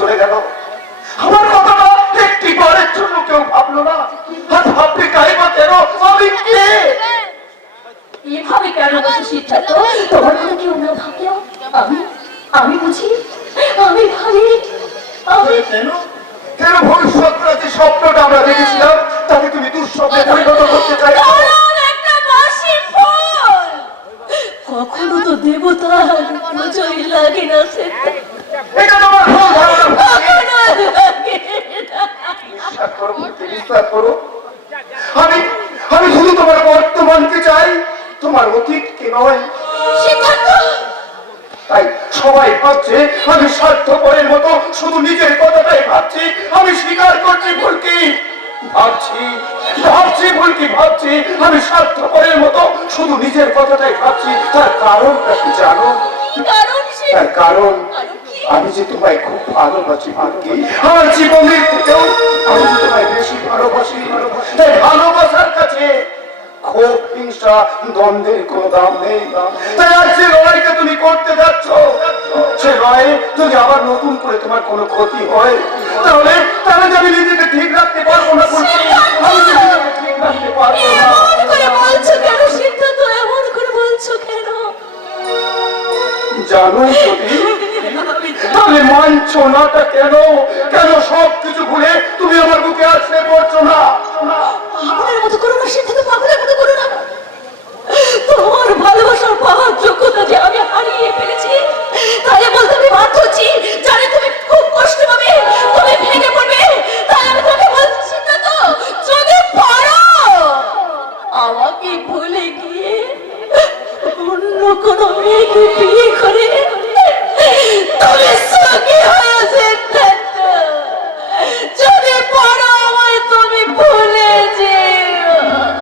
চলে গেল। আমার কথাটা একটি বারের জন্য কেউ ভাবলো না। আর ভাববে তাই বা কেন? আমি কে? এভাবে কেন বলছো সিদ্ধার্থ? তোমার কথা কেউ না ভাবলেও আমি বুঝি, আমি ভাবি, আমি কেন কেন ভবিষ্যৎটা যে স্বপ্নটা আমরা দেখেছিলাম তাকে তুমি দুঃস্বপ্নে পরিণত করতে চাইছো? একটা বাসি ফুল কখনো তো দেবতার নজরে লাগে না সিদ্ধার্থ। এটা তোমার ভুল ধারণা। কখনো লাগে না। বিশ্বাস করো বলতে, বিশ্বাস করো। আমি আমি শুধু তোমার বর্তমানকে চাই, তোমার অতীতকে নয়। সিদ্ধার্থ, তাই সবাই ভাবছে আমি স্বার্থপরের মতো শুধু নিজের কথাটাই ভাবছি। আমি স্বীকার করছি ভুলকি, ভাবছি ভাবছি ভুলকি, ভাবছি আমি স্বার্থপরের মতো শুধু নিজের কথাটাই ভাবছি। তার কারণটা কি জানো? কারণ তার কারণ আমি যে তোমায় খুব ভালোবাসি ভুলকি। আমার জীবনের থেকেও আমি যে তোমায় বেশি ভালোবাসি। তাই ভালোবাসার কাছে ক্ষোভ, হিংসা, দ্বন্দ্বের কোনো দাম নেই। তাই আজ যে লড়াইটা তুমি করতে যাচ্ছ, সে লড়াইয়ে যদি আবার নতুন করে তোমার কোনো ক্ষতি হয়, তাহলে আমি নিজেকে ঠিক রাখতে পারবো না বলছি। আমি নিজেকে ঠিক রাখতে পারবো না। এমন করে বলছো কেন সিদ্ধার্থ? এমন করে বলছো কেন? জানোই যদি তাহলে মানছো নাটা কেন? কেন সবকিছু ভুলে তুমি আমার বুকে আসতে পারছো না? পাগলের মতো করো না সিদ্ধার্থ, পাগলের মতো করো না। তোমার ভালোবাসার পাওয়ার যোগ্যতা যে আমি